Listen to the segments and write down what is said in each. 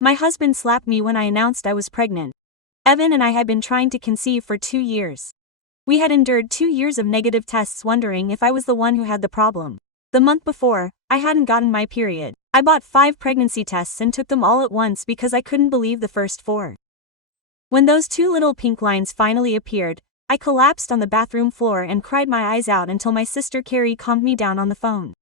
My husband slapped me when I announced I was pregnant. Evan and I had been trying to conceive for 2 years. We had endured 2 years of negative tests wondering if I was the one who had the problem. The month before, I hadn't gotten my period. I bought 5 pregnancy tests and took them all at once because I couldn't believe the first 4. When those 2 little pink lines finally appeared, I collapsed on the bathroom floor and cried my eyes out until my sister Carrie calmed me down on the phone.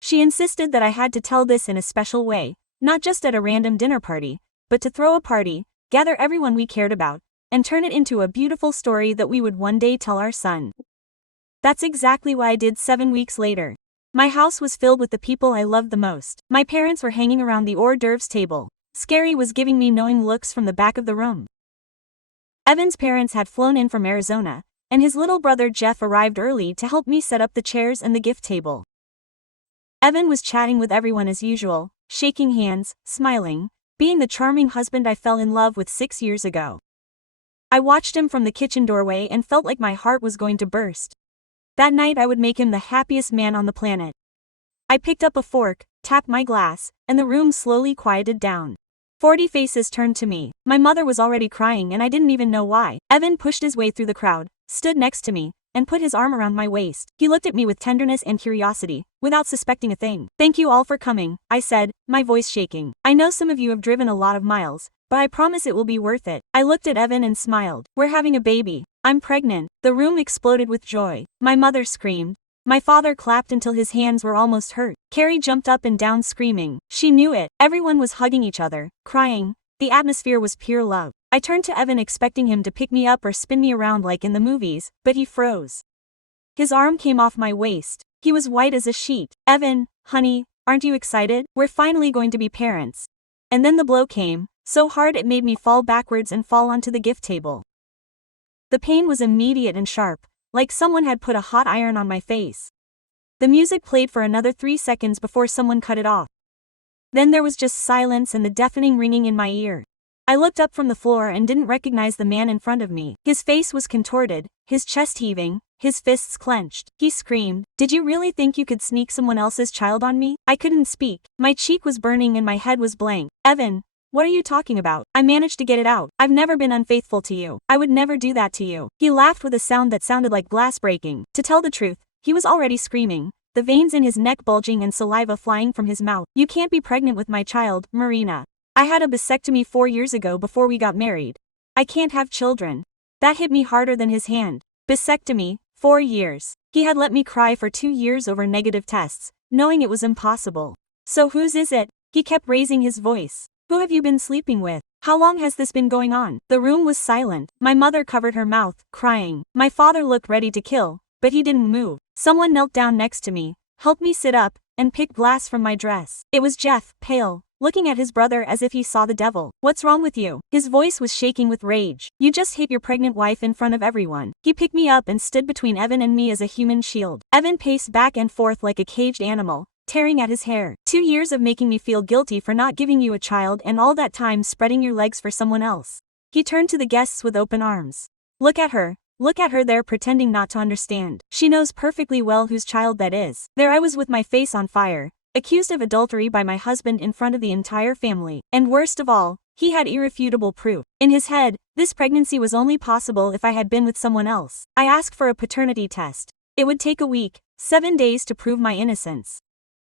She insisted that I had to tell this in a special way, not just at a random dinner party, but to throw a party, gather everyone we cared about, and turn it into a beautiful story that we would one day tell our son. That's exactly what I did 7 weeks later. My house was filled with the people I loved the most. My parents were hanging around the hors d'oeuvres table. Scary was giving me knowing looks from the back of the room. Evan's parents had flown in from Arizona, and his little brother Jeff arrived early to help me set up the chairs and the gift table. Evan was chatting with everyone as usual, shaking hands, smiling, being the charming husband I fell in love with 6 years ago. I watched him from the kitchen doorway and felt like my heart was going to burst. That night I would make him the happiest man on the planet. I picked up a fork, tapped my glass, and the room slowly quieted down. 40 faces turned to me. My mother was already crying and I didn't even know why. Evan pushed his way through the crowd, stood next to me, and put his arm around my waist. He looked at me with tenderness and curiosity, without suspecting a thing. "Thank you all for coming," I said, my voice shaking. "I know some of you have driven a lot of miles, but I promise it will be worth it." I looked at Evan and smiled. "We're having a baby. I'm pregnant." The room exploded with joy. My mother screamed. My father clapped until his hands were almost hurt. Carrie jumped up and down screaming. She knew it. Everyone was hugging each other, crying. The atmosphere was pure love. I turned to Evan expecting him to pick me up or spin me around like in the movies, but he froze. His arm came off my waist. He was white as a sheet. "Evan, honey, aren't you excited? We're finally going to be parents." And then the blow came, so hard it made me fall backwards and fall onto the gift table. The pain was immediate and sharp, like someone had put a hot iron on my face. The music played for another 3 seconds before someone cut it off. Then there was just silence and the deafening ringing in my ear. I looked up from the floor and didn't recognize the man in front of me. His face was contorted, his chest heaving, his fists clenched. He screamed, "Did you really think you could sneak someone else's child on me?" I couldn't speak. My cheek was burning and my head was blank. "Evan, what are you talking about?" I managed to get it out. "I've never been unfaithful to you. I would never do that to you." He laughed with a sound that sounded like glass breaking. To tell the truth, he was already screaming, the veins in his neck bulging and saliva flying from his mouth. "You can't be pregnant with my child, Marina. I had a vasectomy 4 years ago before we got married. I can't have children." That hit me harder than his hand. Vasectomy, 4 years. He had let me cry for 2 years over negative tests, knowing it was impossible. "So whose is it?" He kept raising his voice. "Who have you been sleeping with? How long has this been going on?" The room was silent. My mother covered her mouth, crying. My father looked ready to kill, but he didn't move. Someone knelt down next to me, helped me sit up, and picked glass from my dress. It was Jeff, pale, looking at his brother as if he saw the devil. "What's wrong with you?" His voice was shaking with rage. "You just hate your pregnant wife in front of everyone." He picked me up and stood between Evan and me as a human shield. Evan paced back and forth like a caged animal, tearing at his hair. 2 years of making me feel guilty for not giving you a child and all that time spreading your legs for someone else." He turned to the guests with open arms. Look at her there pretending not to understand. She knows perfectly well whose child that is." There I was with my face on fire, accused of adultery by my husband in front of the entire family. And worst of all, he had irrefutable proof. In his head, this pregnancy was only possible if I had been with someone else. I asked for a paternity test. It would take a week, 7 days to prove my innocence.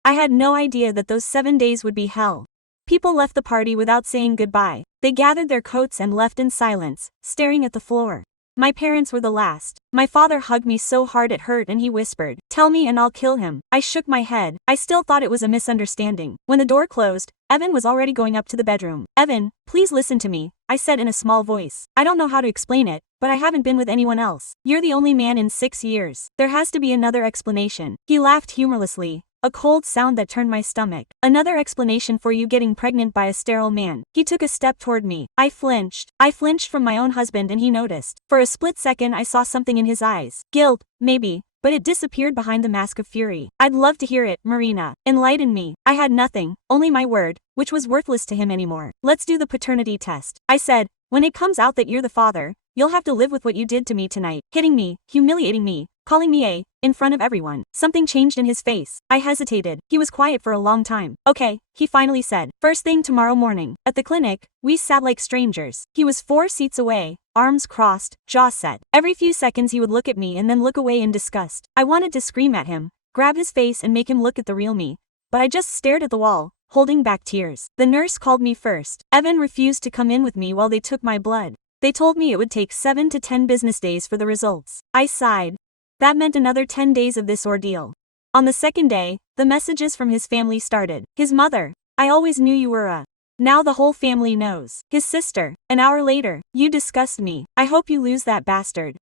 I had no idea that those 7 days would be hell. People left the party without saying goodbye. They gathered their coats and left in silence, staring at the floor. My parents were the last. My father hugged me so hard it hurt and he whispered, "Tell me and I'll kill him." I shook my head. I still thought it was a misunderstanding. When the door closed, Evan was already going up to the bedroom. "Evan, please listen to me," I said in a small voice. "I don't know how to explain it, but I haven't been with anyone else. You're the only man in 6 years. There has to be another explanation." He laughed humorlessly, a cold sound that turned my stomach. "Another explanation for you getting pregnant by a sterile man." He took a step toward me. I flinched. I flinched from my own husband and he noticed. For a split second I saw something in his eyes. Guilt, maybe, but it disappeared behind the mask of fury. "I'd love to hear it, Marina. Enlighten me." I had nothing, only my word, which was worthless to him anymore. "Let's do the paternity test," I said. "When it comes out that you're the father, You'll have to live with what you did to me tonight. Hitting me, humiliating me, calling me in front of everyone. Something changed in his face. I hesitated. He was quiet for a long time. Okay, he finally said. First thing tomorrow morning. At the clinic, we sat like strangers. He was 4 seats away, arms crossed, jaw set. Every few seconds he would look at me and then look away in disgust. I wanted to scream at him, grab his face and make him look at the real me. But I just stared at the wall, holding back tears. The nurse called me first. Evan refused to come in with me while they took my blood. They told me it would take 7 to 10 business days for the results. I sighed. That meant another 10 days of this ordeal. On the second day, the messages from his family started. His mother, I always knew you were a. Now the whole family knows. His sister, an hour later, you disgust me. I hope you lose that bastard.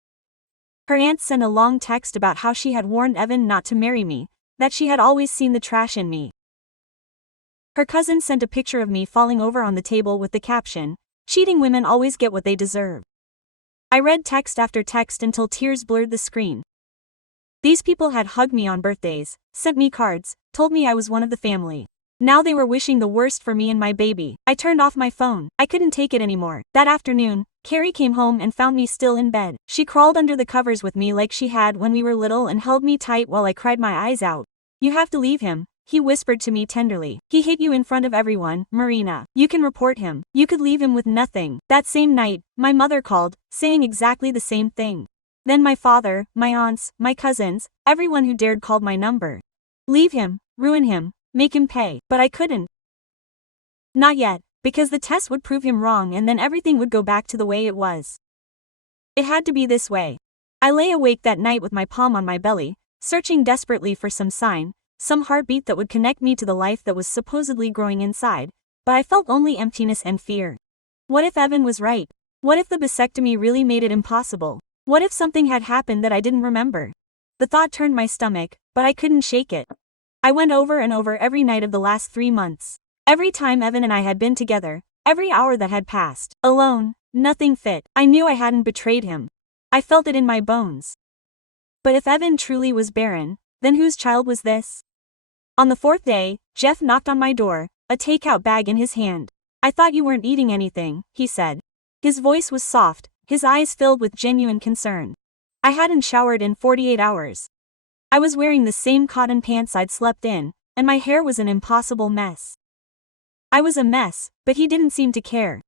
Her aunt sent a long text about how she had warned Evan not to marry me, that she had always seen the trash in me. Her cousin sent a picture of me falling over on the table with the caption, cheating women always get what they deserve. I read text after text until tears blurred the screen. These people had hugged me on birthdays, sent me cards, told me I was one of the family. Now they were wishing the worst for me and my baby. I turned off my phone. I couldn't take it anymore. That afternoon, Carrie came home and found me still in bed. She crawled under the covers with me like she had when we were little and held me tight while I cried my eyes out. You have to leave him, he whispered to me tenderly. He hit you in front of everyone, Marina. You can report him. You could leave him with nothing. That same night, my mother called, saying exactly the same thing. Then my father, my aunts, my cousins, everyone who dared called my number. Leave him, ruin him, make him pay. But I couldn't. Not yet, because the test would prove him wrong and then everything would go back to the way it was. It had to be this way. I lay awake that night with my palm on my belly, searching desperately for some sign, some heartbeat that would connect me to the life that was supposedly growing inside, but I felt only emptiness and fear. What if Evan was right? What if the vasectomy really made it impossible? What if something had happened that I didn't remember? The thought turned my stomach, but I couldn't shake it. I went over and over every night of the last 3 months. Every time Evan and I had been together, every hour that had passed. Alone, nothing fit. I knew I hadn't betrayed him. I felt it in my bones. But if Evan truly was barren, then whose child was this? On the 4th day, Jeff knocked on my door, a takeout bag in his hand. I thought you weren't eating anything, he said. His voice was soft, his eyes filled with genuine concern. I hadn't showered in 48 hours. I was wearing the same cotton pants I'd slept in, and my hair was an impossible mess. I was a mess, but he didn't seem to care.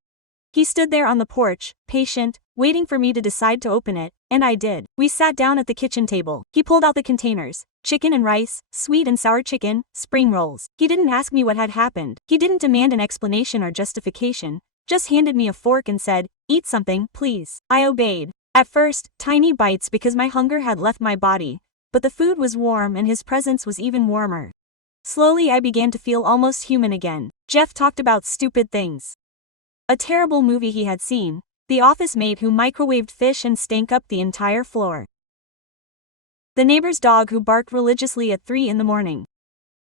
He stood there on the porch, patient, waiting for me to decide to open it, and I did. We sat down at the kitchen table. He pulled out the containers, chicken and rice, sweet and sour chicken, spring rolls. He didn't ask me what had happened. He didn't demand an explanation or justification, just handed me a fork and said, "Eat something, please." I obeyed. At first, tiny bites because my hunger had left my body, but the food was warm and his presence was even warmer. Slowly I began to feel almost human again. Jeff talked about stupid things. A terrible movie he had seen, the office mate who microwaved fish and stank up the entire floor. The neighbor's dog who barked religiously at 3 in the morning.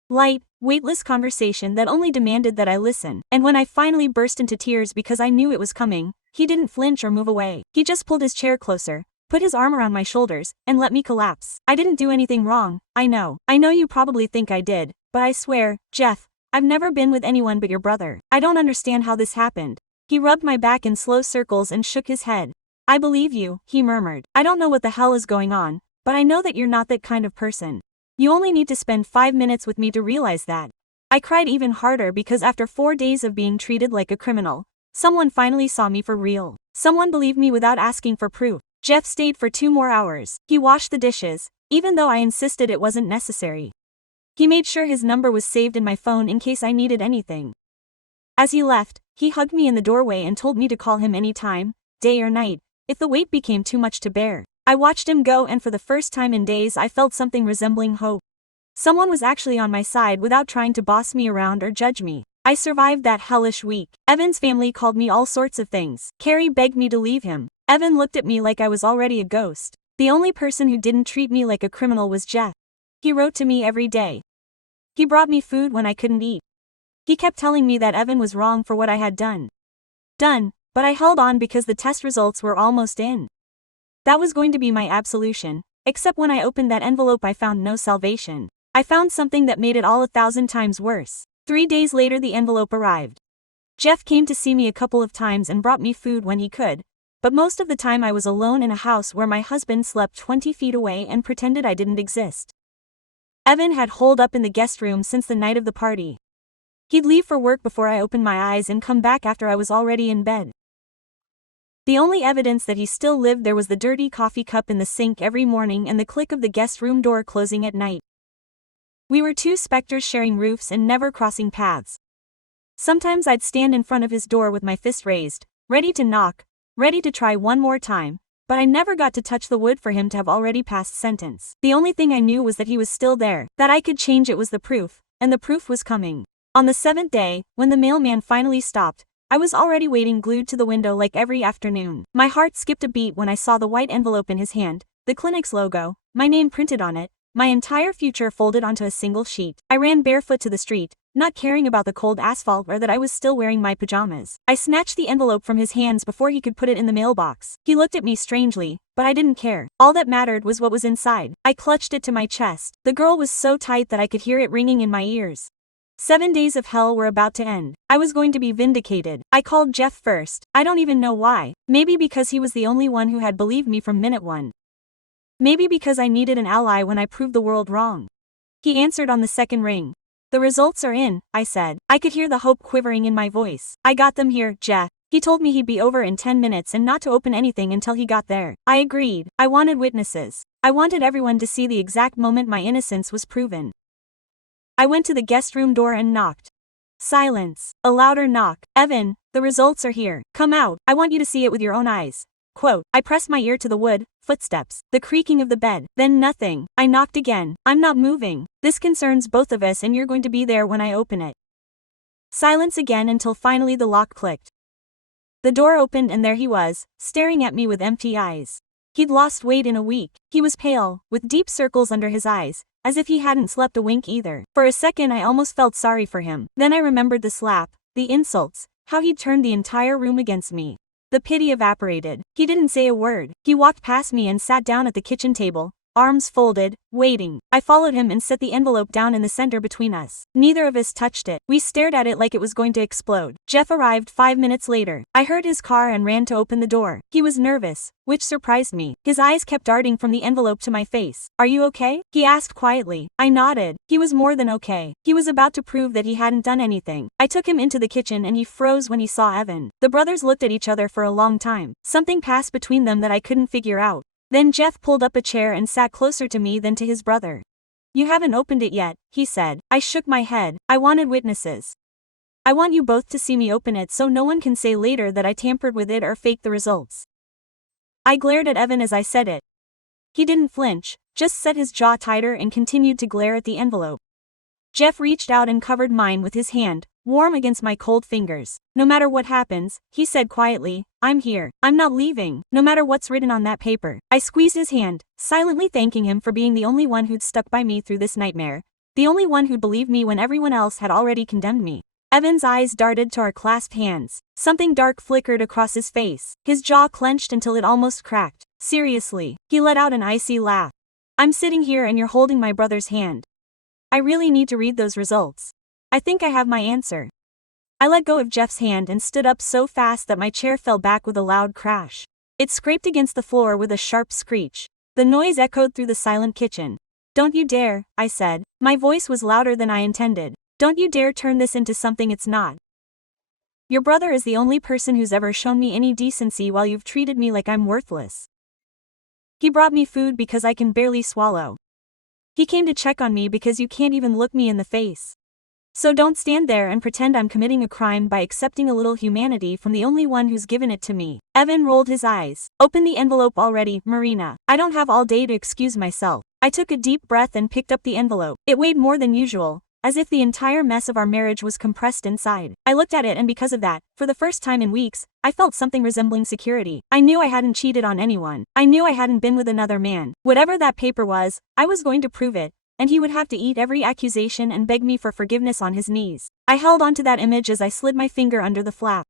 Light, weightless conversation that only demanded that I listen, and when I finally burst into tears because I knew it was coming, he didn't flinch or move away. He just pulled his chair closer, put his arm around my shoulders, and let me collapse. I didn't do anything wrong, I know. I know you probably think I did, but I swear, Jeff, I've never been with anyone but your brother. I don't understand how this happened. He rubbed my back in slow circles and shook his head. I believe you, he murmured. I don't know what the hell is going on, but I know that you're not that kind of person. You only need to spend 5 minutes with me to realize that. I cried even harder because after 4 days of being treated like a criminal, someone finally saw me for real. Someone believed me without asking for proof. Jeff stayed for 2 more hours. He washed the dishes, even though I insisted it wasn't necessary. He made sure his number was saved in my phone in case I needed anything. As he left, he hugged me in the doorway and told me to call him anytime, day or night, if the weight became too much to bear. I watched him go and for the first time in days I felt something resembling hope. Someone was actually on my side without trying to boss me around or judge me. I survived that hellish week. Evan's family called me all sorts of things. Carrie begged me to leave him. Evan looked at me like I was already a ghost. The only person who didn't treat me like a criminal was Jeff. He wrote to me every day. He brought me food when I couldn't eat. He kept telling me that Evan was wrong for what I had done. But I held on because the test results were almost in. That was going to be my absolution, except when I opened that envelope I found no salvation. I found something that made it all 1,000 times worse. 3 days later the envelope arrived. Jeff came to see me a couple of times and brought me food when he could, but most of the time I was alone in a house where my husband slept 20 feet away and pretended I didn't exist. Evan had holed up in the guest room since the night of the party. He'd leave for work before I opened my eyes and come back after I was already in bed. The only evidence that he still lived there was the dirty coffee cup in the sink every morning and the click of the guest room door closing at night. We were two specters sharing roofs and never crossing paths. Sometimes I'd stand in front of his door with my fist raised, ready to knock, ready to try one more time, but I never got to touch the wood for him to have already passed sentence. The only thing I knew was that he was still there, that I could change it was the proof, and the proof was coming. On the 7th day, when the mailman finally stopped, I was already waiting glued to the window like every afternoon. My heart skipped a beat when I saw the white envelope in his hand, the clinic's logo, my name printed on it, my entire future folded onto a single sheet. I ran barefoot to the street, not caring about the cold asphalt or that I was still wearing my pajamas. I snatched the envelope from his hands before he could put it in the mailbox. He looked at me strangely, but I didn't care. All that mattered was what was inside. I clutched it to my chest. The girl was so tight that I could hear it ringing in my ears. 7 days of hell were about to end. I was going to be vindicated. I called Jeff first. I don't even know why. Maybe because he was the only one who had believed me from minute one. Maybe because I needed an ally when I proved the world wrong. He answered on the second ring. The results are in, I said. I could hear the hope quivering in my voice. I got them here, Jeff. He told me he'd be over in 10 minutes and not to open anything until he got there. I agreed. I wanted witnesses. I wanted everyone to see the exact moment my innocence was proven. I went to the guest room door and knocked. Silence. A louder knock. Evan, the results are here. Come out. I want you to see it with your own eyes. Quote. I pressed my ear to the wood, footsteps, the creaking of the bed, then nothing. I knocked again. I'm not moving. This concerns both of us and you're going to be there when I open it. Silence again until finally the lock clicked. The door opened and there he was, staring at me with empty eyes. He'd lost weight in a week. He was pale, with deep circles under his eyes, as if he hadn't slept a wink either. For a second I almost felt sorry for him. Then I remembered the slap, the insults, how he'd turned the entire room against me. The pity evaporated. He didn't say a word. He walked past me and sat down at the kitchen table, arms folded, waiting. I followed him and set the envelope down in the center between us. Neither of us touched it. We stared at it like it was going to explode. Jeff arrived 5 minutes later. I heard his car and ran to open the door. He was nervous, which surprised me. His eyes kept darting from the envelope to my face. Are you okay? He asked quietly. I nodded. He was more than okay. He was about to prove that he hadn't done anything. I took him into the kitchen and he froze when he saw Evan. The brothers looked at each other for a long time. Something passed between them that I couldn't figure out. Then Jeff pulled up a chair and sat closer to me than to his brother. You haven't opened it yet, he said. I shook my head. I wanted witnesses. I want you both to see me open it so no one can say later that I tampered with it or faked the results. I glared at Evan as I said it. He didn't flinch, just set his jaw tighter and continued to glare at the envelope. Jeff reached out and covered mine with his hand, warm against my cold fingers. No matter what happens, he said quietly, I'm here. I'm not leaving, no matter what's written on that paper. I squeezed his hand, silently thanking him for being the only one who'd stuck by me through this nightmare, the only one who'd believed me when everyone else had already condemned me. Evan's eyes darted to our clasped hands. Something dark flickered across his face. His jaw clenched until it almost cracked. Seriously, he let out an icy laugh. I'm sitting here and you're holding my brother's hand. I really need to read those results. I think I have my answer. I let go of Jeff's hand and stood up so fast that my chair fell back with a loud crash. It scraped against the floor with a sharp screech. The noise echoed through the silent kitchen. Don't you dare, I said. My voice was louder than I intended. Don't you dare turn this into something it's not. Your brother is the only person who's ever shown me any decency while you've treated me like I'm worthless. He brought me food because I can barely swallow. He came to check on me because you can't even look me in the face. So don't stand there and pretend I'm committing a crime by accepting a little humanity from the only one who's given it to me. Evan rolled his eyes. Open the envelope already, Marina. I don't have all day to excuse myself. I took a deep breath and picked up the envelope. It weighed more than usual, as if the entire mess of our marriage was compressed inside. I looked at it and because of that, for the first time in weeks, I felt something resembling security. I knew I hadn't cheated on anyone. I knew I hadn't been with another man. Whatever that paper was, I was going to prove it, and he would have to eat every accusation and beg me for forgiveness on his knees. I held onto that image as I slid my finger under the flap.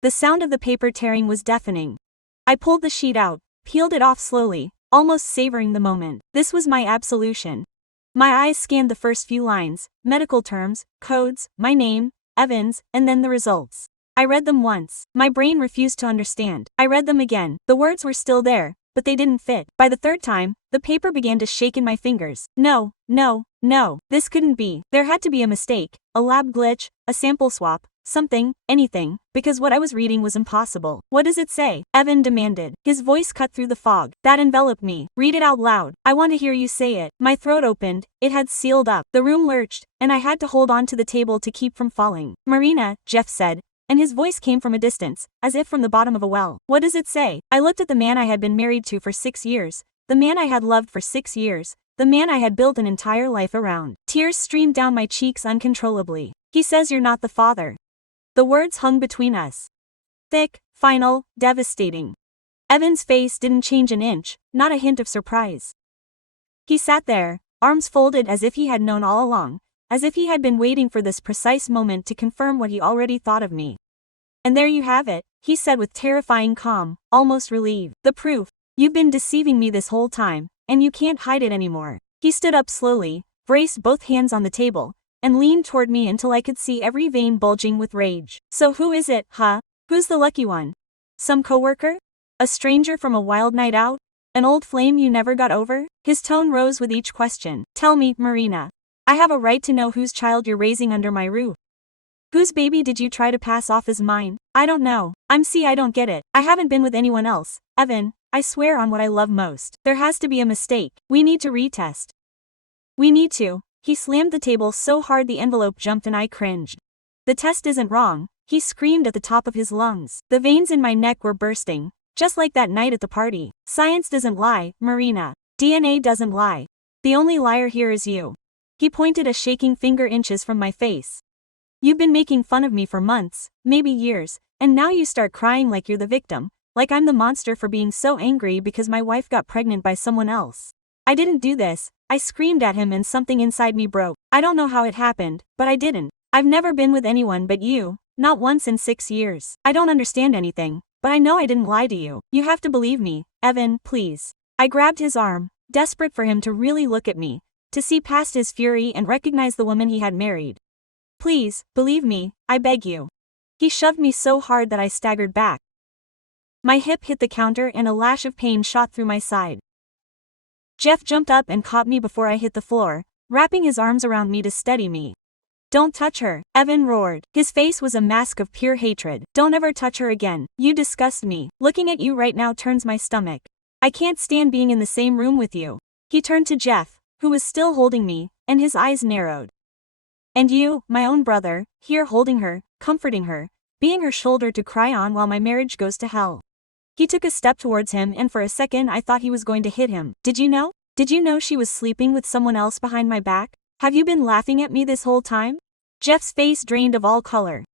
The sound of the paper tearing was deafening. I pulled the sheet out, peeled it off slowly, almost savoring the moment. This was my absolution. My eyes scanned the first few lines, medical terms, codes, my name, Evans, and then the results. I read them once. My brain refused to understand. I read them again. The words were still there, but they didn't fit. By the third time, the paper began to shake in my fingers. No, no, no. This couldn't be. There had to be a mistake, a lab glitch, a sample swap, something, anything, because what I was reading was impossible. What does it say? Evan demanded. His voice cut through the fog that enveloped me. Read it out loud. I want to hear you say it. My throat opened. It had sealed up. The room lurched, and I had to hold on to the table to keep from falling. Marina, Jeff said, and his voice came from a distance, as if from the bottom of a well. What does it say? I looked at the man I had been married to for 6 years, the man I had loved for 6 years, the man I had built an entire life around. Tears streamed down my cheeks uncontrollably. He says you're not the father. The words hung between us. Thick, final, devastating. Evan's face didn't change an inch, not a hint of surprise. He sat there, arms folded as if he had known all along, as if he had been waiting for this precise moment to confirm what he already thought of me. And there you have it, he said with terrifying calm, almost relieved. The proof. You've been deceiving me this whole time, and you can't hide it anymore. He stood up slowly, braced both hands on the table, and leaned toward me until I could see every vein bulging with rage. So who is it, huh? Who's the lucky one? Some coworker? A stranger from a wild night out? An old flame you never got over? His tone rose with each question. Tell me, Marina. I have a right to know whose child you're raising under my roof. Whose baby did you try to pass off as mine? I don't know. I don't get it. I haven't been with anyone else. Evan, I swear on what I love most. There has to be a mistake. We need to retest. We need to. He slammed the table so hard the envelope jumped and I cringed. The test isn't wrong, he screamed at the top of his lungs. The veins in my neck were bursting, just like that night at the party. Science doesn't lie, Marina. DNA doesn't lie. The only liar here is you. He pointed a shaking finger inches from my face. You've been making fun of me for months, maybe years, and now you start crying like you're the victim, like I'm the monster for being so angry because my wife got pregnant by someone else. I didn't do this, I screamed at him and something inside me broke. I don't know how it happened, but I didn't. I've never been with anyone but you, not once in 6 years. I don't understand anything, but I know I didn't lie to you. You have to believe me, Evan, please. I grabbed his arm, desperate for him to really look at me, to see past his fury and recognize the woman he had married. Please, believe me, I beg you. He shoved me so hard that I staggered back. My hip hit the counter and a lash of pain shot through my side. Jeff jumped up and caught me before I hit the floor, wrapping his arms around me to steady me. Don't touch her, Evan roared. His face was a mask of pure hatred. Don't ever touch her again. You disgust me. Looking at you right now turns my stomach. I can't stand being in the same room with you. He turned to Jeff, who was still holding me, and his eyes narrowed. And you, my own brother, here holding her, comforting her, being her shoulder to cry on while my marriage goes to hell. He took a step towards him and for a second I thought he was going to hit him. Did you know? Did you know she was sleeping with someone else behind my back? Have you been laughing at me this whole time? Jeff's face drained of all color.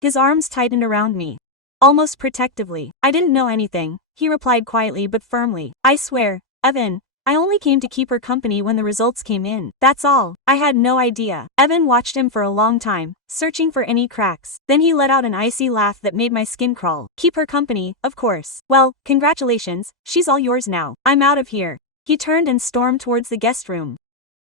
His arms tightened around me. Almost protectively. I didn't know anything, he replied quietly but firmly. I swear, Evan, I only came to keep her company when the results came in. That's all. I had no idea. Evan watched him for a long time, searching for any cracks. Then he let out an icy laugh that made my skin crawl. Keep her company, of course. Well, congratulations, she's all yours now. I'm out of here. He turned and stormed towards the guest room.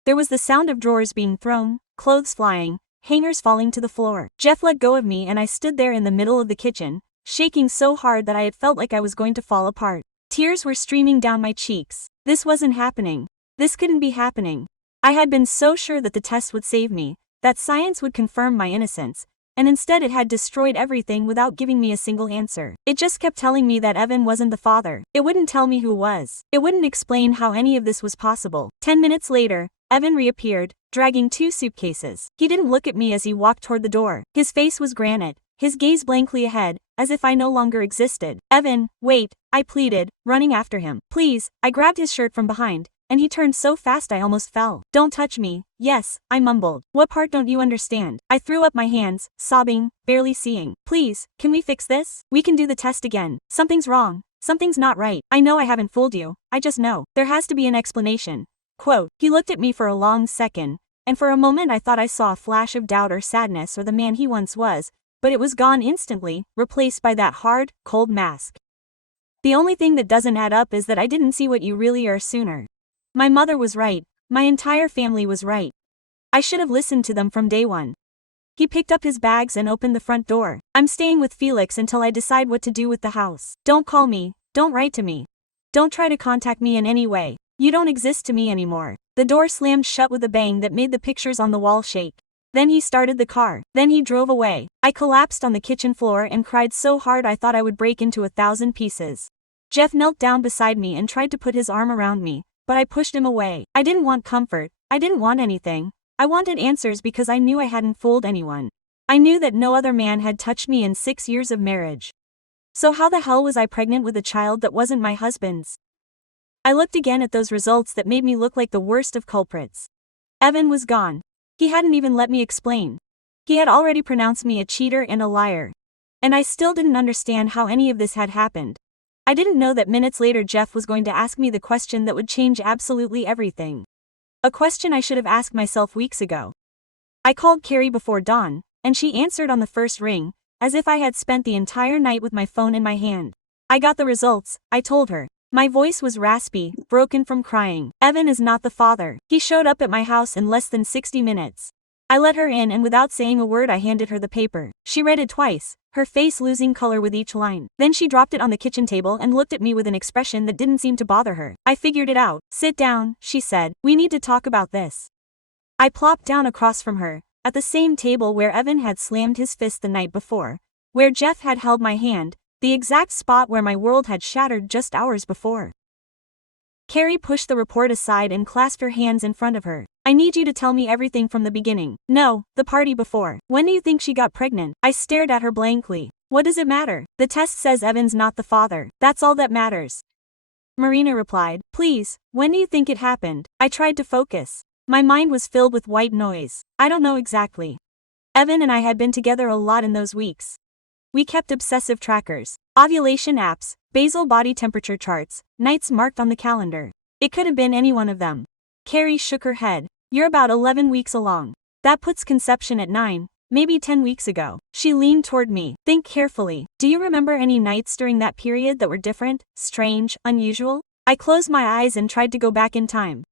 There was the sound of drawers being thrown, clothes flying, hangers falling to the floor. Jeff let go of me and I stood there in the middle of the kitchen, shaking so hard that I had felt like I was going to fall apart. Tears were streaming down my cheeks. This wasn't happening. This couldn't be happening. I had been so sure that the test would save me, that science would confirm my innocence, and instead it had destroyed everything without giving me a single answer. It just kept telling me that Evan wasn't the father. It wouldn't tell me who was. It wouldn't explain how any of this was possible. 10 minutes later, Evan reappeared, dragging 2 suitcases. He didn't look at me as he walked toward the door. His face was granite, his gaze blankly ahead, as if I no longer existed. Evan, wait, I pleaded, running after him. Please, I grabbed his shirt from behind, and he turned so fast I almost fell. Don't touch me. Yes, I mumbled. What part don't you understand? I threw up my hands, sobbing, barely seeing. Please, can we fix this? We can do the test again. Something's wrong. Something's not right. I know I haven't fooled you. I just know. There has to be an explanation. Quote. He looked at me for a long second, and for a moment I thought I saw a flash of doubt or sadness or the man he once was, but it was gone instantly, replaced by that hard, cold mask. The only thing that doesn't add up is that I didn't see what you really are sooner. My mother was right. My entire family was right. I should have listened to them from day one. He picked up his bags and opened the front door. I'm staying with Felix until I decide what to do with the house. Don't call me, don't write to me. Don't try to contact me in any way. You don't exist to me anymore. The door slammed shut with a bang that made the pictures on the wall shake. Then he started the car. Then he drove away. I collapsed on the kitchen floor and cried so hard I thought I would break into 1,000 pieces. Jeff knelt down beside me and tried to put his arm around me, but I pushed him away. I didn't want comfort. I didn't want anything. I wanted answers because I knew I hadn't fooled anyone. I knew that no other man had touched me in 6 years of marriage. So how the hell was I pregnant with a child that wasn't my husband's? I looked again at those results that made me look like the worst of culprits. Evan was gone. He hadn't even let me explain. He had already pronounced me a cheater and a liar. And I still didn't understand how any of this had happened. I didn't know that minutes later Jeff was going to ask me the question that would change absolutely everything. A question I should have asked myself weeks ago. I called Carrie before dawn, and she answered on the first ring, as if I had spent the entire night with my phone in my hand. I got the results, I told her. My voice was raspy, broken from crying. Evan is not the father. He showed up at my house in less than 60 minutes. I let her in and without saying a word I handed her the paper. She read it twice, her face losing color with each line. Then she dropped it on the kitchen table and looked at me with an expression that didn't seem to bother her. I figured it out. Sit down, she said. We need to talk about this. I plopped down across from her, at the same table where Evan had slammed his fist the night before, where Jeff had held my hand, the exact spot where my world had shattered just hours before. Carrie pushed the report aside and clasped her hands in front of her. I need you to tell me everything from the beginning. No, the party before. When do you think she got pregnant? I stared at her blankly. What does it matter? The test says Evan's not the father. That's all that matters. Marina replied. Please, when do you think it happened? I tried to focus. My mind was filled with white noise. I don't know exactly. Evan and I had been together a lot in those weeks. We kept obsessive trackers, ovulation apps, basal body temperature charts, nights marked on the calendar. It could have been any one of them. Carrie shook her head. You're about 11 weeks along. That puts conception at 9, maybe 10 weeks ago. She leaned toward me. Think carefully. Do you remember any nights during that period that were different, strange, unusual? I closed my eyes and tried to go back in time.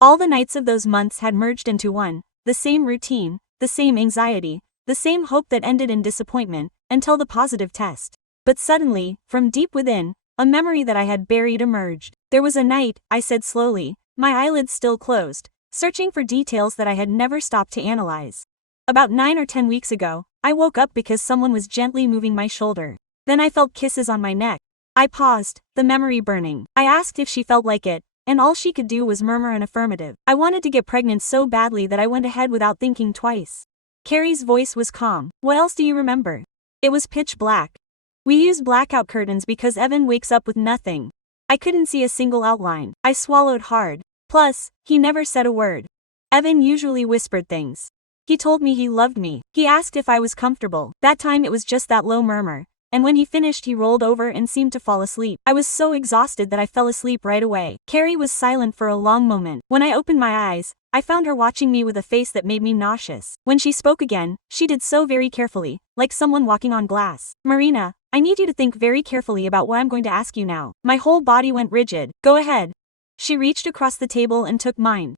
All the nights of those months had merged into one, the same routine, the same anxiety, the same hope that ended in disappointment, until the positive test. But suddenly, from deep within, a memory that I had buried emerged. There was a night, I said slowly, my eyelids still closed, searching for details that I had never stopped to analyze. About 9 or 10 weeks ago, I woke up because someone was gently moving my shoulder. Then I felt kisses on my neck. I paused, the memory burning. I asked if she felt like it, and all she could do was murmur an affirmative. I wanted to get pregnant so badly that I went ahead without thinking twice. Carrie's voice was calm. What else do you remember? It was pitch black. We used blackout curtains because Evan wakes up with nothing. I couldn't see a single outline. I swallowed hard. Plus, he never said a word. Evan usually whispered things. He told me he loved me. He asked if I was comfortable. That time it was just that low murmur. And when he finished he rolled over and seemed to fall asleep. I was so exhausted that I fell asleep right away. Carrie was silent for a long moment. When I opened my eyes, I found her watching me with a face that made me nauseous. When she spoke again, she did so very carefully, like someone walking on glass. Marina, I need you to think very carefully about what I'm going to ask you now. My whole body went rigid. Go ahead. She reached across the table and took mine.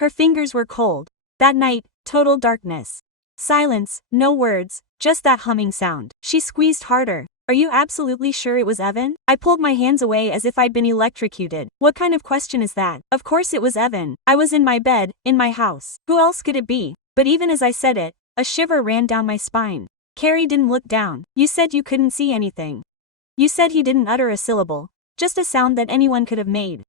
Her fingers were cold. That night, total darkness. Silence, no words, just that humming sound. She squeezed harder. Are you absolutely sure it was Evan? I pulled my hands away as if I'd been electrocuted. What kind of question is that? Of course it was Evan. I was in my bed, in my house. Who else could it be? But even as I said it, a shiver ran down my spine. Carrie didn't look down. You said you couldn't see anything. You said he didn't utter a syllable. Just a sound that anyone could have made.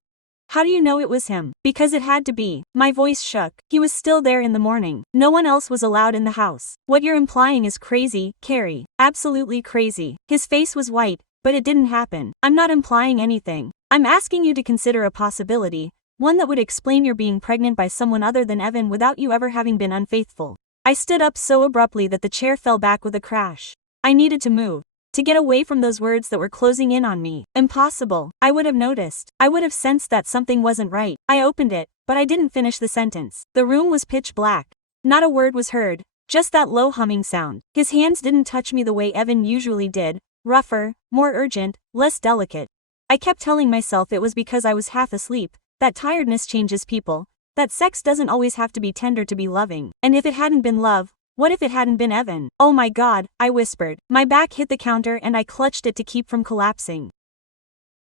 How do you know it was him? Because it had to be. My voice shook. He was still there in the morning. No one else was allowed in the house. What you're implying is crazy, Carrie. Absolutely crazy. His face was white, but it didn't happen. I'm not implying anything. I'm asking you to consider a possibility, one that would explain your being pregnant by someone other than Evan without you ever having been unfaithful. I stood up so abruptly that the chair fell back with a crash. I needed to move. To get away from those words that were closing in on me. Impossible. I would have noticed. I would have sensed that something wasn't right. I opened it, but I didn't finish the sentence. The room was pitch black. Not a word was heard, just that low humming sound. His hands didn't touch me the way Evan usually did, rougher, more urgent, less delicate. I kept telling myself it was because I was half asleep, that tiredness changes people, that sex doesn't always have to be tender to be loving. And if it hadn't been love, What if it hadn't been Evan? Oh my God, I whispered. My back hit the counter and I clutched it to keep from collapsing.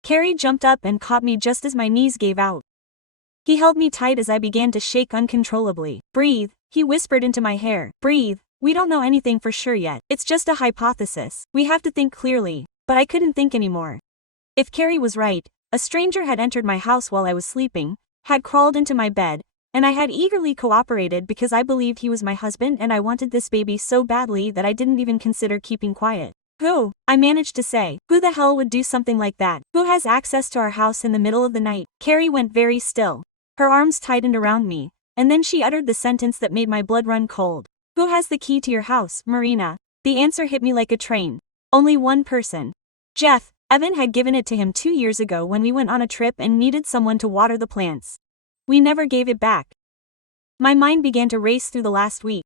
Carrie jumped up and caught me just as my knees gave out. He held me tight as I began to shake uncontrollably. Breathe, he whispered into my hair. Breathe, we don't know anything for sure yet. It's just a hypothesis. We have to think clearly. But I couldn't think anymore. If Carrie was right, a stranger had entered my house while I was sleeping, had crawled into my bed, and I had eagerly cooperated because I believed he was my husband and I wanted this baby so badly that I didn't even consider keeping quiet. Who? I managed to say. Who the hell would do something like that? Who has access to our house in the middle of the night? Carrie went very still. Her arms tightened around me, and then she uttered the sentence that made my blood run cold. Who has the key to your house, Marina? The answer hit me like a train. Only one person. Jeff. Evan had given it to him 2 years ago when we went on a trip and needed someone to water the plants. We never gave it back. My mind began to race through the last week.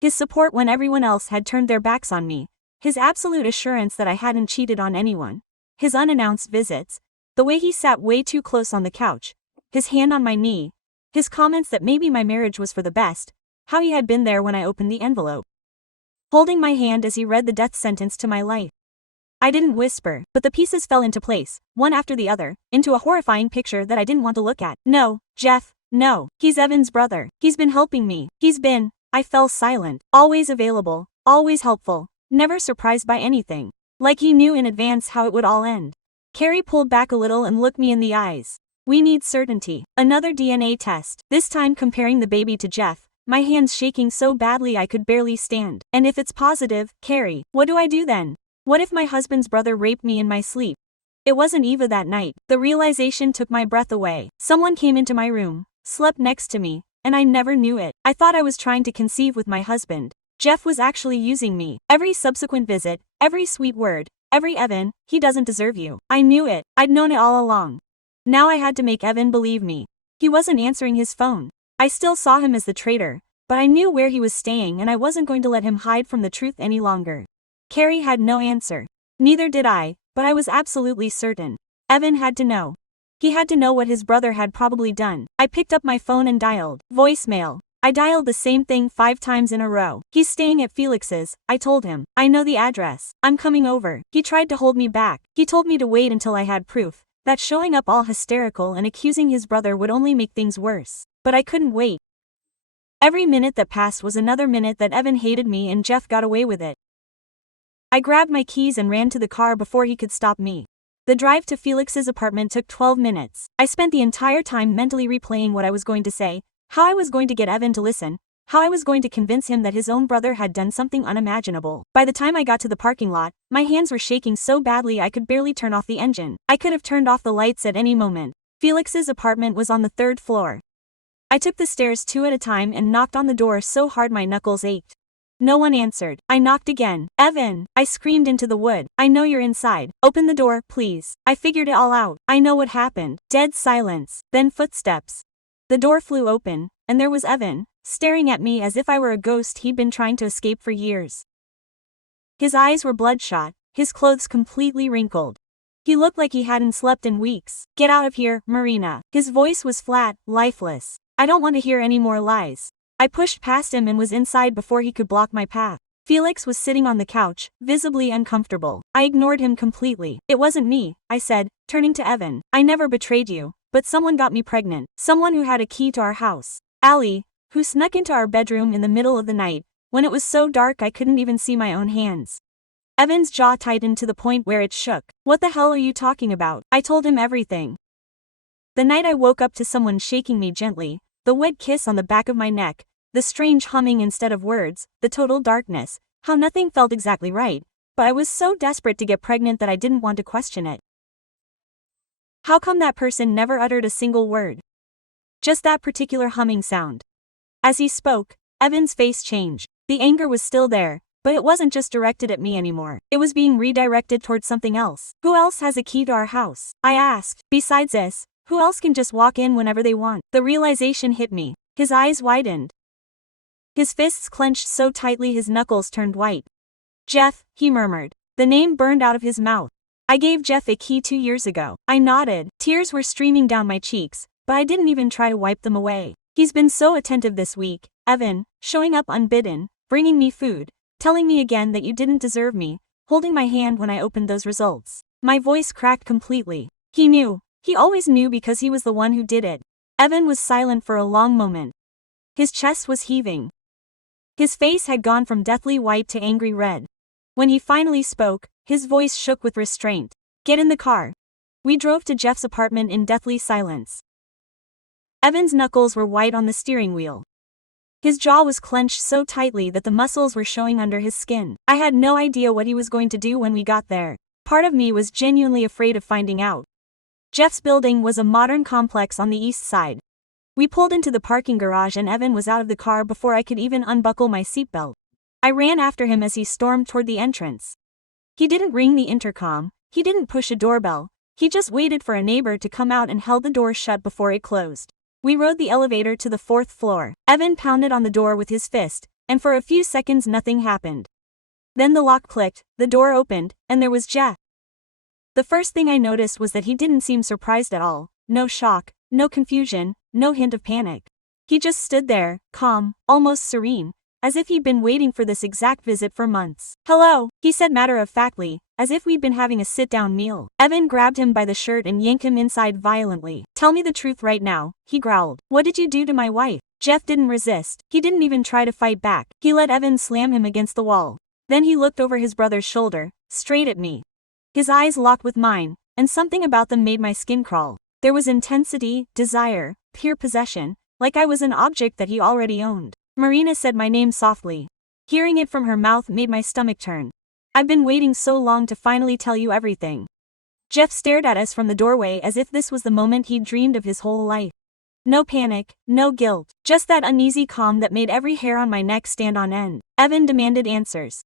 His support when everyone else had turned their backs on me. His absolute assurance that I hadn't cheated on anyone. His unannounced visits. The way he sat way too close on the couch. His hand on my knee. His comments that maybe my marriage was for the best. How he had been there when I opened the envelope. Holding my hand as he read the death sentence to my life. I didn't whisper, but the pieces fell into place, one after the other, into a horrifying picture that I didn't want to look at. No, Jeff, no. He's Evan's brother. He's been helping me. I fell silent. Always available, always helpful, never surprised by anything. Like he knew in advance how it would all end. Carrie pulled back a little and looked me in the eyes. We need certainty. Another DNA test, this time comparing the baby to Jeff, my hands shaking so badly I could barely stand. And if it's positive, Carrie, what do I do then? What if my husband's brother raped me in my sleep? It wasn't Eva that night. The realization took my breath away. Someone came into my room, slept next to me, and I never knew it. I thought I was trying to conceive with my husband. Jeff was actually using me. Every subsequent visit, every sweet word, every Evan, he doesn't deserve you. I knew it. I'd known it all along. Now I had to make Evan believe me. He wasn't answering his phone. I still saw him as the traitor, but I knew where he was staying and I wasn't going to let him hide from the truth any longer. Carrie had no answer. Neither did I, but I was absolutely certain. Evan had to know. He had to know what his brother had probably done. I picked up my phone and dialed. Voicemail. I dialed the same thing 5 times in a row. He's staying at Felix's, I told him. I know the address. I'm coming over. He tried to hold me back. He told me to wait until I had proof. That showing up all hysterical and accusing his brother would only make things worse. But I couldn't wait. Every minute that passed was another minute that Evan hated me and Jeff got away with it. I grabbed my keys and ran to the car before he could stop me. The drive to Felix's apartment took 12 minutes. I spent the entire time mentally replaying what I was going to say, how I was going to get Evan to listen, how I was going to convince him that his own brother had done something unimaginable. By the time I got to the parking lot, my hands were shaking so badly I could barely turn off the engine. I could have turned off the lights at any moment. Felix's apartment was on the 3rd floor. I took the stairs 2 at a time and knocked on the door so hard my knuckles ached. No one answered. I knocked again. Evan! I screamed into the wood. I know you're inside. Open the door, please. I figured it all out. I know what happened. Dead silence. Then footsteps. The door flew open, and there was Evan, staring at me as if I were a ghost he'd been trying to escape for years. His eyes were bloodshot, his clothes completely wrinkled. He looked like he hadn't slept in weeks. Get out of here, Marina. His voice was flat, lifeless. I don't want to hear any more lies. I pushed past him and was inside before he could block my path. Felix was sitting on the couch, visibly uncomfortable. I ignored him completely. It wasn't me, I said, turning to Evan. I never betrayed you, but someone got me pregnant. Someone who had a key to our house. Allie, who snuck into our bedroom in the middle of the night, when it was so dark I couldn't even see my own hands. Evan's jaw tightened to the point where it shook. What the hell are you talking about? I told him everything. The night I woke up to someone shaking me gently, the wet kiss on the back of my neck, the strange humming instead of words, the total darkness, how nothing felt exactly right, but I was so desperate to get pregnant that I didn't want to question it. How come that person never uttered a single word? Just that particular humming sound. As he spoke, Evan's face changed. The anger was still there, but it wasn't just directed at me anymore. It was being redirected towards something else. Who else has a key to our house? I asked. Besides this, who else can just walk in whenever they want? The realization hit me. His eyes widened. His fists clenched so tightly his knuckles turned white. Jeff, he murmured. The name burned out of his mouth. I gave Jeff a key 2 years ago. I nodded. Tears were streaming down my cheeks, but I didn't even try to wipe them away. He's been so attentive this week, Evan, showing up unbidden, bringing me food, telling me again that you didn't deserve me, holding my hand when I opened those results. My voice cracked completely. He knew. He always knew because he was the one who did it. Evan was silent for a long moment. His chest was heaving. His face had gone from deathly white to angry red. When he finally spoke, his voice shook with restraint. Get in the car. We drove to Jeff's apartment in deathly silence. Evan's knuckles were white on the steering wheel. His jaw was clenched so tightly that the muscles were showing under his skin. I had no idea what he was going to do when we got there. Part of me was genuinely afraid of finding out. Jeff's building was a modern complex on the east side. We pulled into the parking garage and Evan was out of the car before I could even unbuckle my seatbelt. I ran after him as he stormed toward the entrance. He didn't ring the intercom, he didn't push a doorbell, he just waited for a neighbor to come out and held the door shut before it closed. We rode the elevator to the 4th floor. Evan pounded on the door with his fist, and for a few seconds nothing happened. Then the lock clicked, the door opened, and there was Jeff. The first thing I noticed was that he didn't seem surprised at all. No shock, no confusion, no hint of panic. He just stood there, calm, almost serene, as if he'd been waiting for this exact visit for months. Hello, he said matter-of-factly, as if we'd been having a sit-down meal. Evan grabbed him by the shirt and yanked him inside violently. Tell me the truth right now, he growled. What did you do to my wife? Jeff didn't resist. He didn't even try to fight back. He let Evan slam him against the wall. Then he looked over his brother's shoulder, straight at me. His eyes locked with mine, and something about them made my skin crawl. There was intensity, desire, pure possession, like I was an object that he already owned. Marina said my name softly. Hearing it from her mouth made my stomach turn. I've been waiting so long to finally tell you everything. Jeff stared at us from the doorway as if this was the moment he'd dreamed of his whole life. No panic, no guilt, just that uneasy calm that made every hair on my neck stand on end. Evan demanded answers.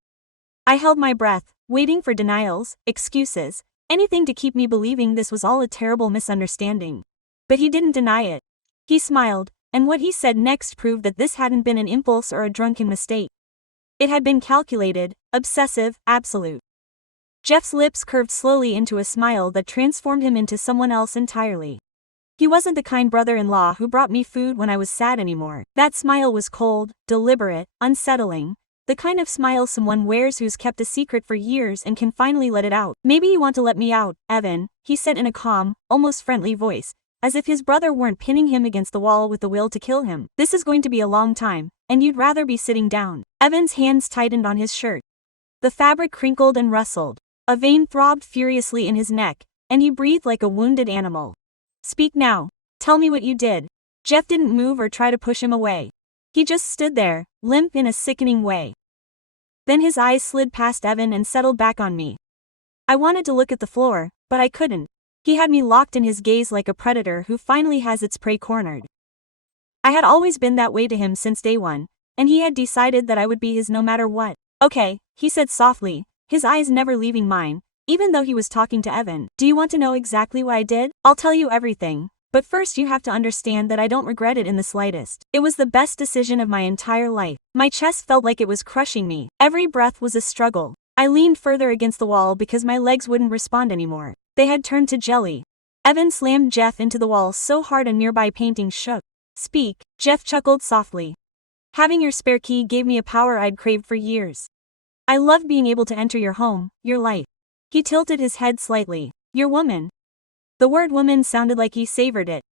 I held my breath, waiting for denials, excuses, anything to keep me believing this was all a terrible misunderstanding. But he didn't deny it. He smiled, and what he said next proved that this hadn't been an impulse or a drunken mistake. It had been calculated, obsessive, absolute. Jeff's lips curved slowly into a smile that transformed him into someone else entirely. He wasn't the kind brother-in-law who brought me food when I was sad anymore. That smile was cold, deliberate, unsettling, the kind of smile someone wears who's kept a secret for years and can finally let it out. Maybe you want to let me out, Evan, he said in a calm, almost friendly voice, as if his brother weren't pinning him against the wall with the will to kill him. This is going to be a long time, and you'd rather be sitting down. Evan's hands tightened on his shirt. The fabric crinkled and rustled. A vein throbbed furiously in his neck, and he breathed like a wounded animal. Speak now. Tell me what you did. Jeff didn't move or try to push him away. He just stood there, limp in a sickening way. Then his eyes slid past Evan and settled back on me. I wanted to look at the floor, but I couldn't. He had me locked in his gaze like a predator who finally has its prey cornered. I had always been that way to him since day one, and he had decided that I would be his no matter what. Okay, he said softly, his eyes never leaving mine, even though he was talking to Evan. Do you want to know exactly what I did? I'll tell you everything, but first you have to understand that I don't regret it in the slightest. It was the best decision of my entire life. My chest felt like it was crushing me. Every breath was a struggle. I leaned further against the wall because my legs wouldn't respond anymore. They had turned to jelly. Evan slammed Jeff into the wall so hard a nearby painting shook. Speak, Jeff chuckled softly. Having your spare key gave me a power I'd craved for years. I loved being able to enter your home, your life. He tilted his head slightly. Your woman. The word woman sounded like he savored it.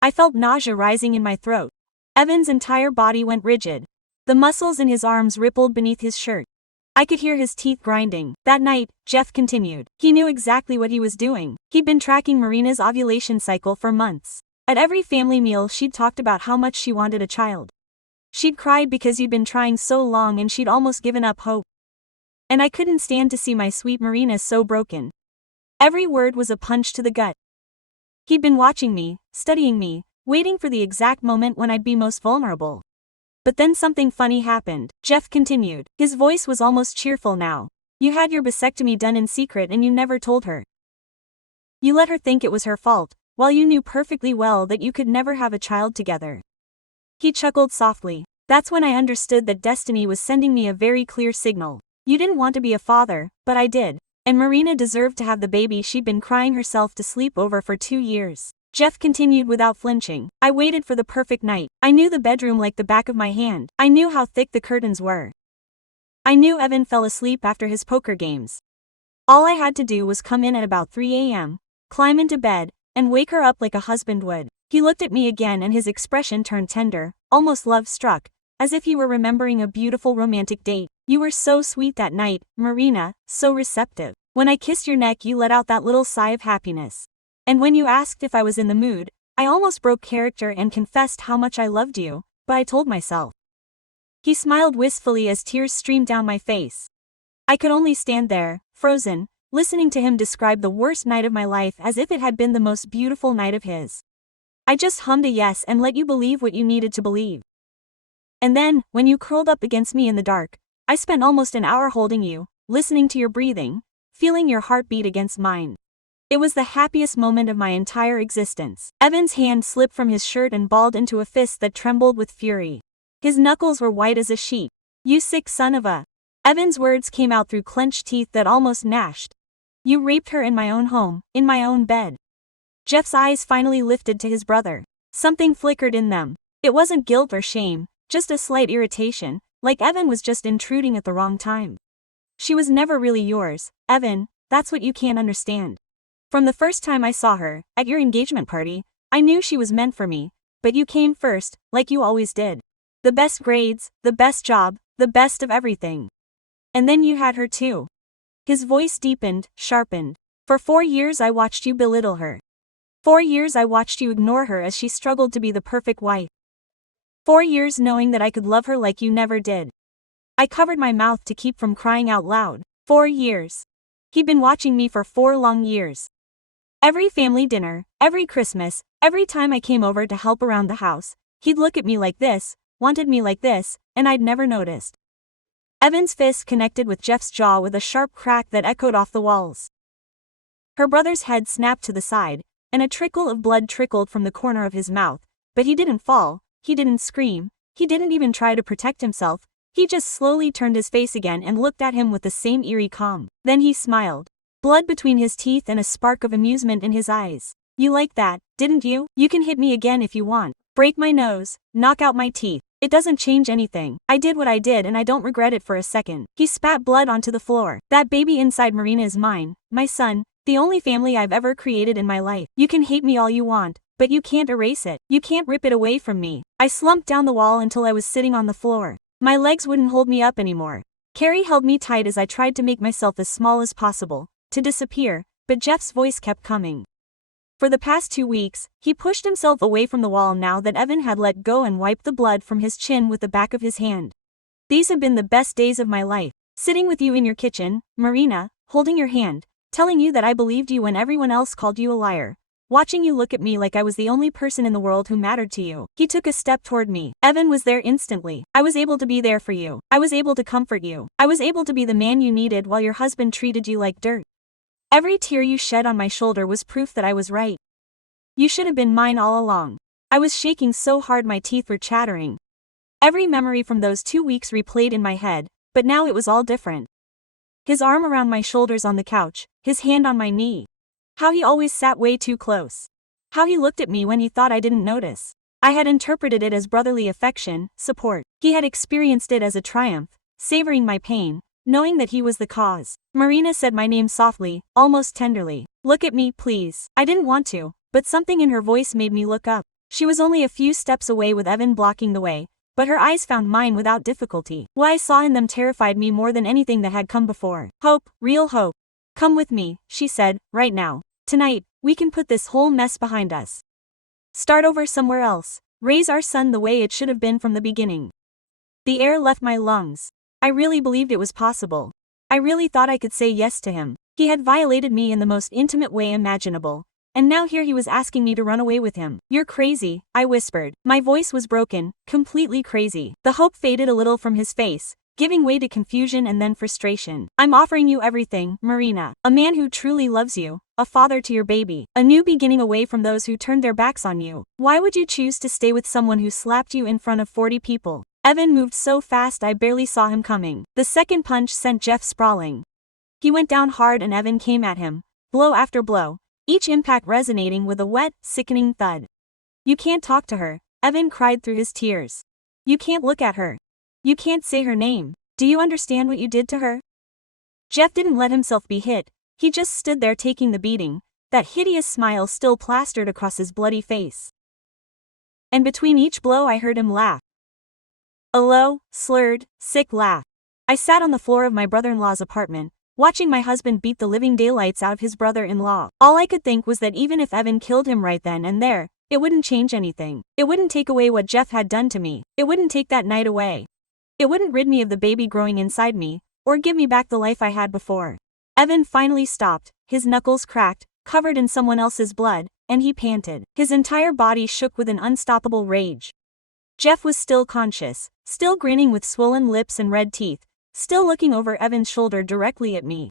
I felt nausea rising in my throat. Evan's entire body went rigid. The muscles in his arms rippled beneath his shirt. I could hear his teeth grinding. That night, Jeff continued. He knew exactly what he was doing. He'd been tracking Marina's ovulation cycle for months. At every family meal she'd talked about how much she wanted a child. She'd cried because you'd been trying so long and she'd almost given up hope. And I couldn't stand to see my sweet Marina so broken. Every word was a punch to the gut. He'd been watching me, studying me, waiting for the exact moment when I'd be most vulnerable. But then something funny happened. Jeff continued. His voice was almost cheerful now. You had your vasectomy done in secret and you never told her. You let her think it was her fault, while you knew perfectly well that you could never have a child together. He chuckled softly. That's when I understood that destiny was sending me a very clear signal. You didn't want to be a father, but I did. And Marina deserved to have the baby she'd been crying herself to sleep over for 2 years. Jeff continued without flinching. I waited for the perfect night. I knew the bedroom like the back of my hand. I knew how thick the curtains were. I knew Evan fell asleep after his poker games. All I had to do was come in at about 3 a.m., climb into bed, and wake her up like a husband would. He looked at me again and his expression turned tender, almost love-struck, as if he were remembering a beautiful romantic date. You were so sweet that night, Marina, so receptive. When I kissed your neck you let out that little sigh of happiness. And when you asked if I was in the mood, I almost broke character and confessed how much I loved you, but I told myself. He smiled wistfully as tears streamed down my face. I could only stand there, frozen, listening to him describe the worst night of my life as if it had been the most beautiful night of his. I just hummed a yes and let you believe what you needed to believe. And then, when you curled up against me in the dark, I spent almost an hour holding you, listening to your breathing, feeling your heartbeat against mine. It was the happiest moment of my entire existence. Evan's hand slipped from his shirt and balled into a fist that trembled with fury. His knuckles were white as a sheet. You sick son of a... Evan's words came out through clenched teeth that almost gnashed. You raped her in my own home, in my own bed. Jeff's eyes finally lifted to his brother. Something flickered in them. It wasn't guilt or shame, just a slight irritation, like Evan was just intruding at the wrong time. She was never really yours, Evan, that's what you can't understand. From the first time I saw her, at your engagement party, I knew she was meant for me, but you came first, like you always did. The best grades, the best job, the best of everything. And then you had her too. His voice deepened, sharpened. For 4 years I watched you belittle her. 4 years I watched you ignore her as she struggled to be the perfect wife. 4 years knowing that I could love her like you never did. I covered my mouth to keep from crying out loud. 4 years. He'd been watching me for 4 long years. Every family dinner, every Christmas, every time I came over to help around the house, he'd look at me like this, wanted me like this, and I'd never noticed. Evan's fist connected with Jeff's jaw with a sharp crack that echoed off the walls. Her brother's head snapped to the side, and a trickle of blood trickled from the corner of his mouth, but he didn't fall, he didn't scream, he didn't even try to protect himself, he just slowly turned his face again and looked at him with the same eerie calm. Then he smiled. Blood between his teeth and a spark of amusement in his eyes. You liked that, didn't you? You can hit me again if you want. Break my nose, knock out my teeth. It doesn't change anything. I did what I did and I don't regret it for a second. He spat blood onto the floor. That baby inside Marina is mine, my son, the only family I've ever created in my life. You can hate me all you want, but you can't erase it. You can't rip it away from me. I slumped down the wall until I was sitting on the floor. My legs wouldn't hold me up anymore. Carrie held me tight as I tried to make myself as small as possible, to disappear, but Jeff's voice kept coming. For the past 2 weeks, he pushed himself away from the wall now that Evan had let go and wiped the blood from his chin with the back of his hand. These have been the best days of my life. Sitting with you in your kitchen, Marina, holding your hand, telling you that I believed you when everyone else called you a liar. Watching you look at me like I was the only person in the world who mattered to you. He took a step toward me. Evan was there instantly. I was able to be there for you. I was able to comfort you. I was able to be the man you needed while your husband treated you like dirt. Every tear you shed on my shoulder was proof that I was right. You should have been mine all along. I was shaking so hard my teeth were chattering. Every memory from those 2 weeks replayed in my head, but now it was all different. His arm around my shoulders on the couch, his hand on my knee. How he always sat way too close. How he looked at me when he thought I didn't notice. I had interpreted it as brotherly affection, support. He had experienced it as a triumph, savoring my pain, knowing that he was the cause. Marina said my name softly, almost tenderly. Look at me, please. I didn't want to, but something in her voice made me look up. She was only a few steps away with Evan blocking the way, but her eyes found mine without difficulty. What I saw in them terrified me more than anything that had come before. Hope, real hope. Come with me, she said, right now. Tonight, we can put this whole mess behind us. Start over somewhere else. Raise our son the way it should have been from the beginning. The air left my lungs. I really believed it was possible. I really thought I could say yes to him. He had violated me in the most intimate way imaginable, and now here he was asking me to run away with him. You're crazy, I whispered. My voice was broken, completely crazy. The hope faded a little from his face, giving way to confusion and then frustration. I'm offering you everything, Marina. A man who truly loves you, a father to your baby, a new beginning away from those who turned their backs on you. Why would you choose to stay with someone who slapped you in front of 40 people? Evan moved so fast I barely saw him coming. The second punch sent Jeff sprawling. He went down hard and Evan came at him, blow after blow, each impact resonating with a wet, sickening thud. You can't talk to her, Evan cried through his tears. You can't look at her. You can't say her name. Do you understand what you did to her? Jeff didn't let himself be hit, he just stood there taking the beating, that hideous smile still plastered across his bloody face. And between each blow I heard him laugh. A low, slurred, sick laugh. I sat on the floor of my brother-in-law's apartment, watching my husband beat the living daylights out of his brother-in-law. All I could think was that even if Evan killed him right then and there, it wouldn't change anything. It wouldn't take away what Jeff had done to me. It wouldn't take that night away. It wouldn't rid me of the baby growing inside me, or give me back the life I had before. Evan finally stopped, his knuckles cracked, covered in someone else's blood, and he panted. His entire body shook with an unstoppable rage. Jeff was still conscious, still grinning with swollen lips and red teeth, still looking over Evan's shoulder directly at me.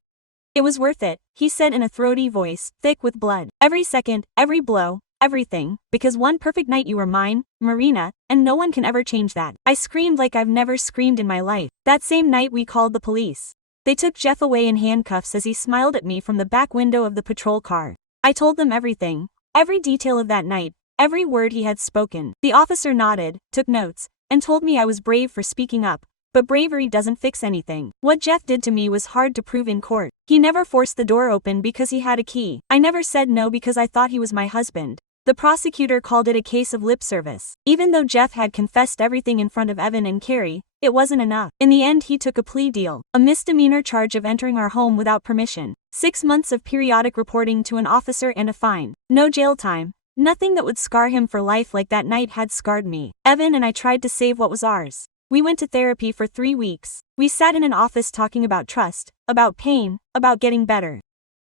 It was worth it, he said in a throaty voice, thick with blood. Every second, every blow, everything, because one perfect night you were mine, Marina, and no one can ever change that. I screamed like I've never screamed in my life. That same night we called the police. They took Jeff away in handcuffs as he smiled at me from the back window of the patrol car. I told them everything, every detail of that night, every word he had spoken. The officer nodded, took notes, and told me I was brave for speaking up, but bravery doesn't fix anything. What Jeff did to me was hard to prove in court. He never forced the door open because he had a key. I never said no because I thought he was my husband. The prosecutor called it a case of lip service. Even though Jeff had confessed everything in front of Evan and Carrie, it wasn't enough. In the end he took a plea deal, a misdemeanor charge of entering our home without permission, 6 months of periodic reporting to an officer and a fine. No jail time, nothing that would scar him for life like that night had scarred me. Evan and I tried to save what was ours. We went to therapy for 3 weeks. We sat in an office talking about trust, about pain, about getting better.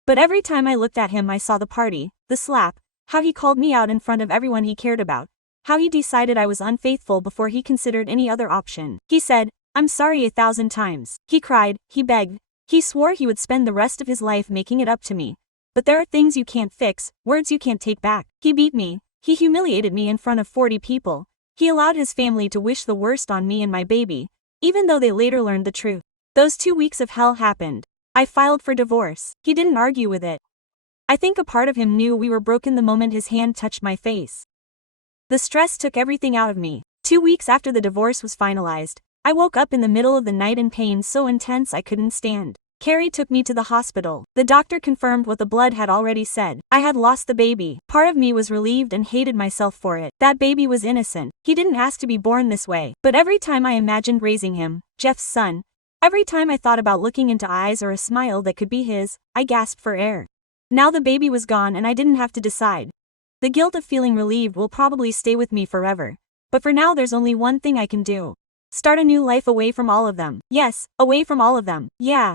But every time I looked at him I saw the party, the slap, how he called me out in front of everyone he cared about, how he decided I was unfaithful before he considered any other option. He said, "I'm sorry 1,000 times. He cried, he begged, he swore he would spend the rest of his life making it up to me. But there are things you can't fix, words you can't take back. He beat me, he humiliated me in front of 40 people, he allowed his family to wish the worst on me and my baby, even though they later learned the truth. Those 2 weeks of hell happened. I filed for divorce. He didn't argue with it. I think a part of him knew we were broken the moment his hand touched my face. The stress took everything out of me. 2 weeks after the divorce was finalized, I woke up in the middle of the night in pain so intense I couldn't stand. Carrie took me to the hospital. The doctor confirmed what the blood had already said. I had lost the baby. Part of me was relieved and hated myself for it. That baby was innocent. He didn't ask to be born this way. But every time I imagined raising him, Jeff's son, every time I thought about looking into eyes or a smile that could be his, I gasped for air. Now the baby was gone and I didn't have to decide. The guilt of feeling relieved will probably stay with me forever. But for now there's only one thing I can do. Start a new life away from all of them. Yes, away from all of them. Yeah.